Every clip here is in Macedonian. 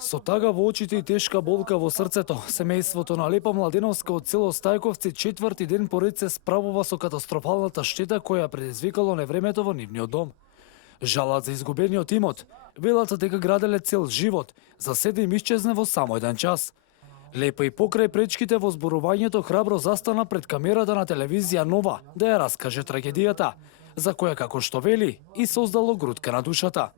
Со тага во очите и тешка болка во срцето, семејството на Лепа Младеновска од село Стајковци четврти ден поред се справува со катастрофалната штета која предизвикало невремето во нивниот дом. Жалат за изгубениот имот, велат дека граделе цел живот, за седе им исчезне во само еден час. Лепа и покрај пречките во зборувањето храбро застана пред камерата на телевизија Нова да ја раскаже трагедијата, за која, како што вели, и создало грудка на душата.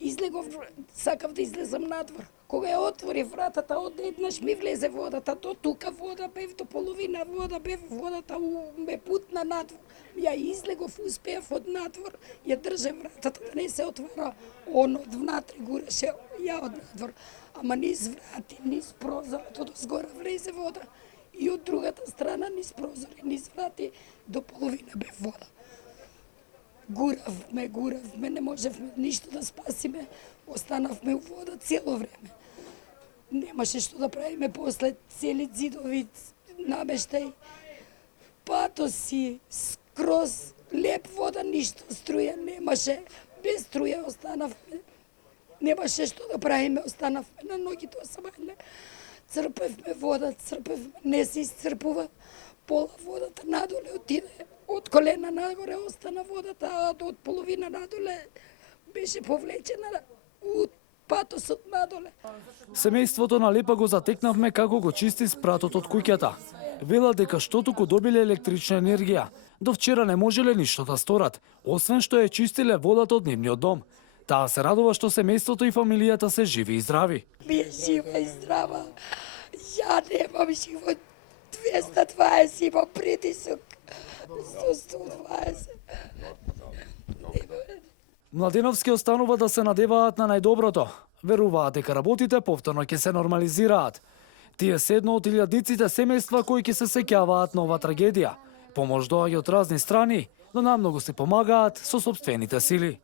Излегов, сакав да излезам надвор. Кога ја отвори вратата, одеднаш ми влезе водата, до тука вода бев, до половина вода бев, водата ме путна надвор. Ја излегов, успеав од надвор, ја држе вратата да не се отвара. Он од внатре гуреше, ја од надвор. Ама низ врати, низ прозорот, од згора влезе вода. И од другата страна, низ прозори, низ врати, до половина бев вода. Гуравме, не можевме ништо да спасиме, останавме у вода цело време. Немаше што да правиме после, цели зидови, намештај, патоси, скроз, леп вода, ништо, струја немаше, без струја останавме. Немаше што да правиме, останавме на ногите осамајне. Црпевме вода, не се исцрпува, пола водата надоле отиде. Од колена нагоре остана водата, а од половина надоле беше повлечена од патосот надоле. Семејството на Лепа го затекнавме како го чисти спратот од куќата. Вела дека што туку добиле електрична енергија, до вчера не можеле ништо да сторат, освен што ја чистиле водата од нивниот дом. Таа се радува што семејството и фамилијата се живи и здрави. Ми е жива и здрава. Ја немам живот. 220 има притисок. 120. Младеновски останува да се надеваат на најдоброто. Веруваат дека работите повторно ќе се нормализираат. Тие се едно од илјадниците семејства кои ќе се сеќаваат на ова трагедија. Помош доаѓа од разни страни, но намногу се помагаат со сопствените сили.